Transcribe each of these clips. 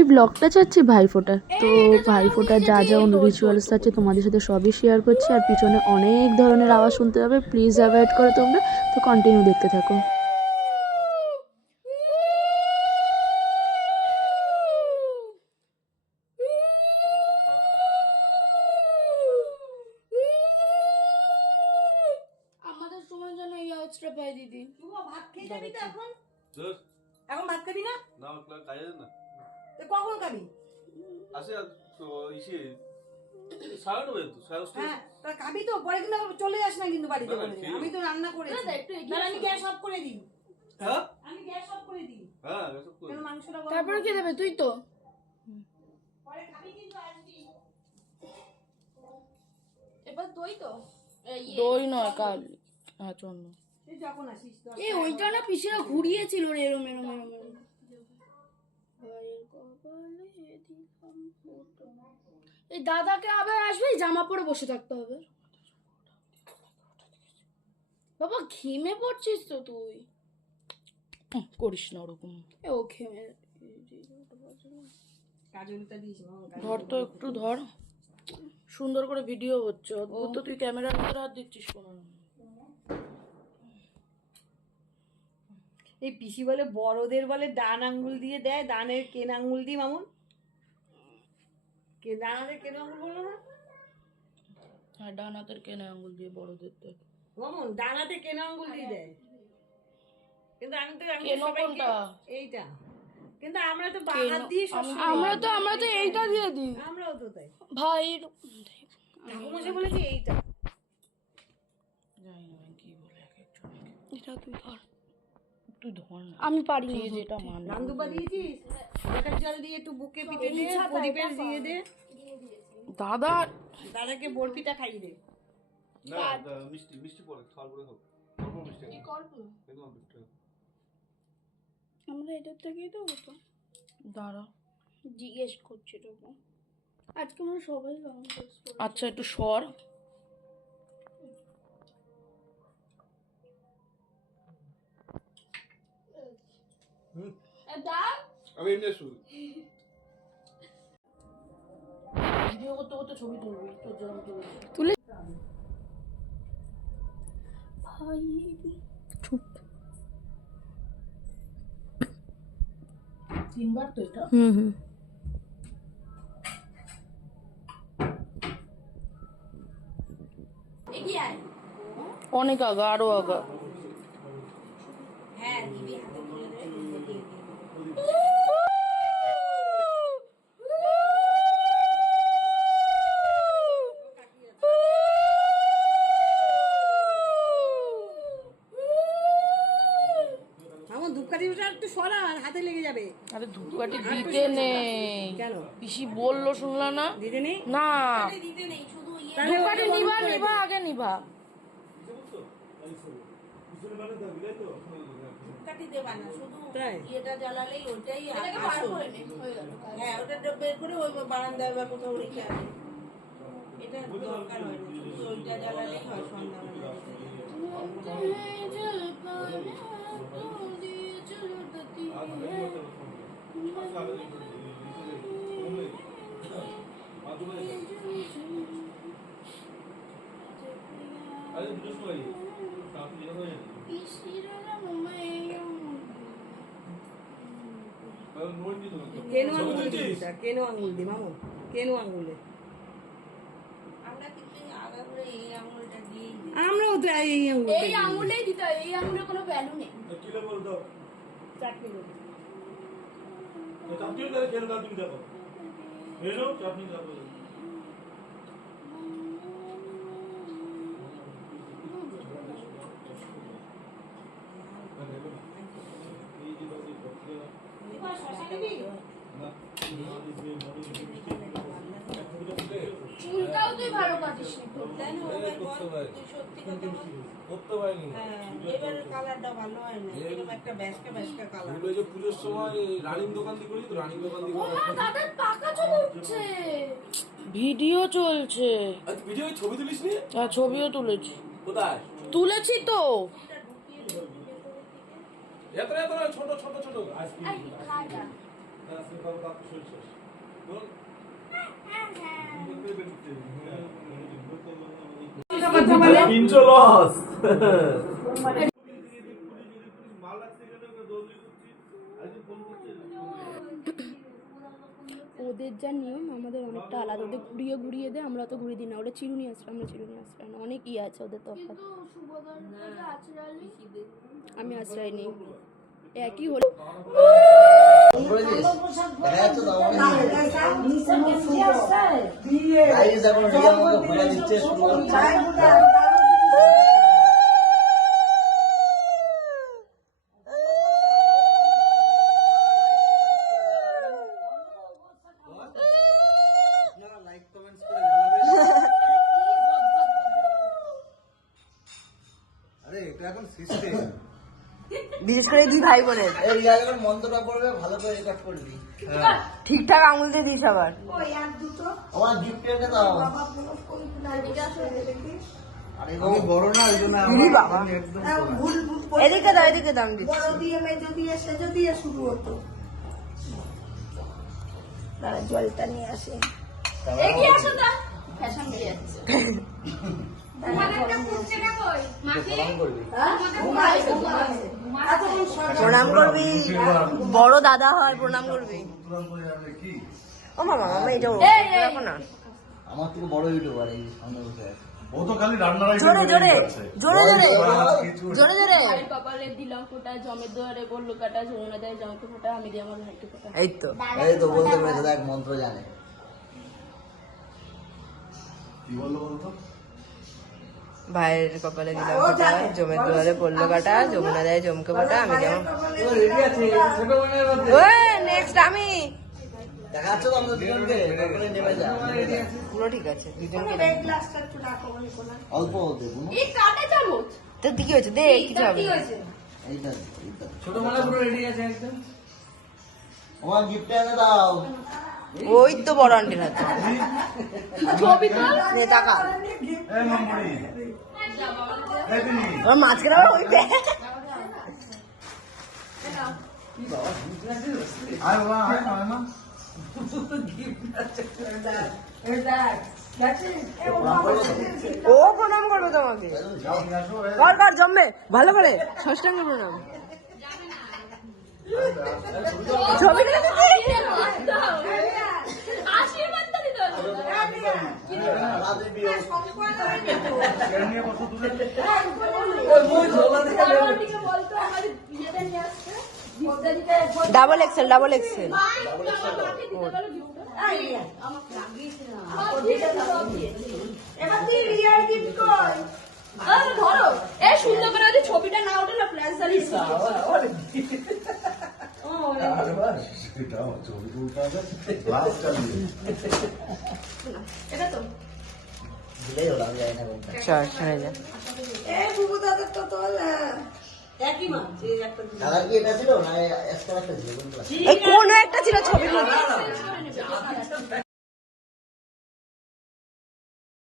এই ব্লগটা চাচ্ছি ভাইফোঁটা, তো ভাইফোঁটার যা যা রিচুয়ালস আছে তোমাদের সাথে সবই শেয়ার করছি। আর পিছনে অনেক ধরনের আওয়াজ শুনতে হবে, প্লিজ অ্যাভয়েড করো তোমরা। তো কন্টিনিউ দেখতে থাকো। আমাদের সময় জন্য এই আওয়াজটা পাই দিদি। ভাত খেয়ে যাবি তো এখন? এখন ভাত খাবি না? না খাই না। কখন খাবি? আসে তো ইসে সাড়ে নয় তো সাড়ে দশটা। হ্যাঁ তা খাবি তো, পরে কিন্তু আবার চলে যাস না কিন্তু বাড়িতে বলে। আমি তো রান্না করেছি। তাহলে আমি গ্যাস অফ করে দিই। হ্যাঁ আমি গ্যাস অফ করে দিই। হ্যাঁ সব করে। কেন মাংসটা গরম তারপরে কি দেবে তুই তো? পরে খাবি কিন্তু আসবি। এবার দই তো? দই নয় কাল চন্ন। তুই যখন আসিস তো। এই ওইটা না পিসিরা ঘুরিয়েছিল রে, এরম এরম এরম এরম। এই দাদাকে আবার আসবে, জামা পরে বসে থাকতে হবে। বাবা ঘেমে পড়ছিস তো তুই। করিস না ওরকম। ও ঘেমে। কাজলটা দিস মামা। ধর তো একটু ধর, সুন্দর করে ভিডিও হচ্ছে। অদ্ভুত তো, তুই ক্যামেরার ভিতরে হাত দিচ্ছিস কেন? এই পিসি বলে বড়দের বলে ডান আঙ্গুল দিয়ে দেয়, ডানের কেন আঙ্গুল দিয়ে মামুন। কে ডানাদের কেন আঙ্গুল বলো না? হ্যাঁ, ডান হাতের কেনে আঙ্গুল দিয়ে বড়দের দেয়। মামুন ডানাতে কেন আঙ্গুল দিয়ে দেয়। কিন্তু আমি তো কেন কোনটা? এইটা। কিন্তু আমরা তো বাঁ হাত দিয়ে আমরা তো এইটা দিয়ে দিই। আমরাও তো তাই। ভাই ঠাকুমশাই বলেছে এইটা। জানি না কি বলে এক একজন। এটা তুই ধর। তুই ধর না, আমি পারি না। যে যেটা মানে। রান্দুবা দিয়েছিস? এটার জল দিয়ে একটু বুকে পিঠে দে, প্রদীপের দিয়ে দে। দাদা দাদাকে বরফিটা খাইয়ে দে। না মিষ্টি মিষ্টি পরে খাওয়ার পরে খাবো। অল্প মিষ্টি কি করব? একদম অল্প। আমরা এটার থেকেই দেবো তো। দাঁড়া, জিজ্ঞেস করছি তোকে। আজকে আমরা সবাই কেমন ড্রেস পরে। আচ্ছা একটু সর। আমি এমনি শুরু ভিডিও করতে করতে ছবি তুলবি, তোর জন্য তুলেছি। তুলে ভাই চুপ। তিনবার তো এটা। এগিয়ে আয়। অনেক আগা, আরো আগা। হ্যাঁ দিবি হাতে তুলে দে, দিয়ে দে। আমার ধূপকাঠিটা একটু সরা, হাতে লেগে যাবে। আরে ধূপকাঠি দিতে নেই। কেন পিসি বললো শুনলা না? দিতে নেই? না, দিতে নেই, শুধু ইয়ে তাহলে ধূপকাঠি ওটা বন্ধ নিভা করে নিভা দে। আগে নিভা। কাটি দেবা না, শুধু তাই? এটা জ্বালালেই ওইটাই আসল। হ্যাঁ ওটা বের করে ওই বারান্দায় বা কোথাও রেখে আসে। এটা দরকার হয় না, শুধু ওইটা জ্বালালেই হয় সন্ধ্যাবেলা। আরে দুটো সময় কাপড় যেটা হয়ে যায় নোট দিতে হবে। কেনো আঙ্গুল দিয়ে এটা, কেনো আঙ্গুল দি মামু, কেনো আঙ্গুলে। আমরা কিন্তু আগা করে এই আঙুলটা দিই। আমরাও তো এই আঙ্গুল এই আঙুলেই দিতে হয়, এই আঙুলের কোনো ভ্যালু নেই। কিলো বল দাও। চাটনি করবো। চাটনি করে খেয়ে দাও তুমি দেখো। এলো চাটনি দাও। এবার শশা নিবি? চুলটাও তুই ভালো কাটিস নি তো। তাই না? ওই বল তুই সত্যি কথা বল। করতে পারিনি। হ্যাঁ, এবার কালারটা ভালো হয় না। এরকম একটা বেশকা বেশকা কালার। এগুলো যে পুজোর সময় রানিং দোকান দিয়ে করি তো রানিং দোকান দিয়ে ও মা, দাদার পাকা চলে উঠছে। ভিডিও চলছে। আচ্ছা ভিডিও ছবি তুলিস নি? হ্যাঁ, ছবিও তুলেছি। কোথায়? তুলেছি তো। এত এত ছোট ছোট ছোট এই খাটা। তিনশো লস ওদের যা নিয়ম আমাদের অনেকটা আলাদা, ওদের ঘুরিয়ে ঘুরিয়ে দেয়, আমরা তো ঘুরিয়ে দিই না, ওরা চিরুনি আসলে আমরা চিরুনি আসলে না, অনেক ইয়ে আছে ওদের তফাৎ। আমি আশ্রয় নিই একই হলো। বিশেষ করে দুই ভাই বোনের মন্ত্রটা পড়বে ভালো করে রেকর্ড করবি। ঠিকঠাক আঙুল দিয়ে দিস আবার। আমার গিফট এনে দাও। আরে আমি বড় না ওই জন্য বাবা এদিকে দাও, এদিকে দাম দিচ্ছি। জলটা নিয়ে আসে। প্রণাম করবি, বড় দাদা হয় প্রণাম করবি। ও মামা মামা এটা রাখো না। আমার থেকে বড় ইউটিউবার এই সামনে বসে আছে। ও তো খালি রান্নার জোরে জোরে জোরে জোরে জোরে জোরে। কপালে দিলাম ফোঁটা, জমের দুয়ারে বললো কাটা, ঝরনা দেয় জমকে ফোঁটা, আমি দিয়ে আমার ভাইকে ফোঁটা। এই তো এই তো বলতে পেরেছে, দেখ মন্ত্র জানে। কি বললো বলতো? ভাইয়ের কপালে দিলাম ফোঁটা, জমের দুয়ারে পড়লো কাটা, যমুনা দেয় জমকে ফোঁটা, আমি যেমন। নেক্সট আমি দেখাচ্ছ তো আমাদের দুজনকে, তারপরে নেমে যা। পুরো ঠিক আছে, দুজনকে অল্প দেবো না। তোর কি হয়েছে? দে কিছু হবে না। এইটা ছোট মানে পুরো রেডি আছে একদম। আমার গিফট এনে দাও। ওই তো বড় আন্টির হাতে নে টাকা। এই মামুনি এই বিনি আমার মাঝখানে আবার ওই ব্যাগ। আয় বাবা আয় না আয় না ও প্রণাম করবে তোমাকে। কর কর জমবে ভালো করে ষষ্ঠাঙ্গ প্রণাম। ছবি তুলে দিচ্ছি। Double XL double XL. ধরো এই সুন্দর করে যদি ছবিটা না ওঠে না প্ল্যান চালিয়ে এটা তো ভুলেই হলো, আমি জানি না কোনটা। চল শুনে যা। দাদা কি এটা ছিল না এক্সট্রা একটা ছিল কোনটা? এই কোনো একটা ছিল ছবির মধ্যে।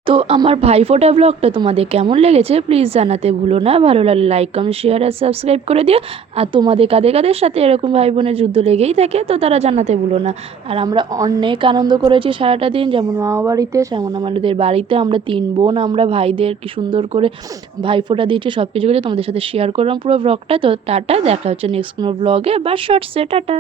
তো আমার ভাইফোঁটা ব্লগটা তোমাদের কেমন লেগেছে প্লিজ জানাতে ভুলো না। ভালো লাগলে লাইক কমেন্ট শেয়ার আর সাবস্ক্রাইব করে দিও। আর তোমাদের কাদের কাদের সাথে এরকম ভাই বোনের যুদ্ধ লেগেই থাকে তো তারা জানাতে ভুলো না। আর আমরা অনেক আনন্দ করেছি সারাটা দিন, যেমন মামা বাড়িতে তেমন আমাদের বাড়িতে আমরা 3 বোন আমরা ভাইদের কি সুন্দর করে ভাইফোঁটা দিয়েছি, সব কিছু করে তোমাদের সাথে শেয়ার করলাম পুরো ব্লগটা। তো টাটা, দেখা হচ্ছে নেক্সট কোনো ব্লগে বা শর্টসে। টাটা।